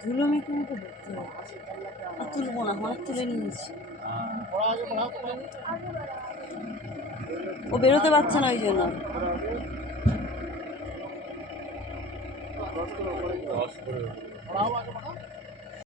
ধুলো মেখে দেখতে হবে। তুলবো না, হাত তুলে নিয়েছি। ও বেরোতে পারছে না ওই জন্য।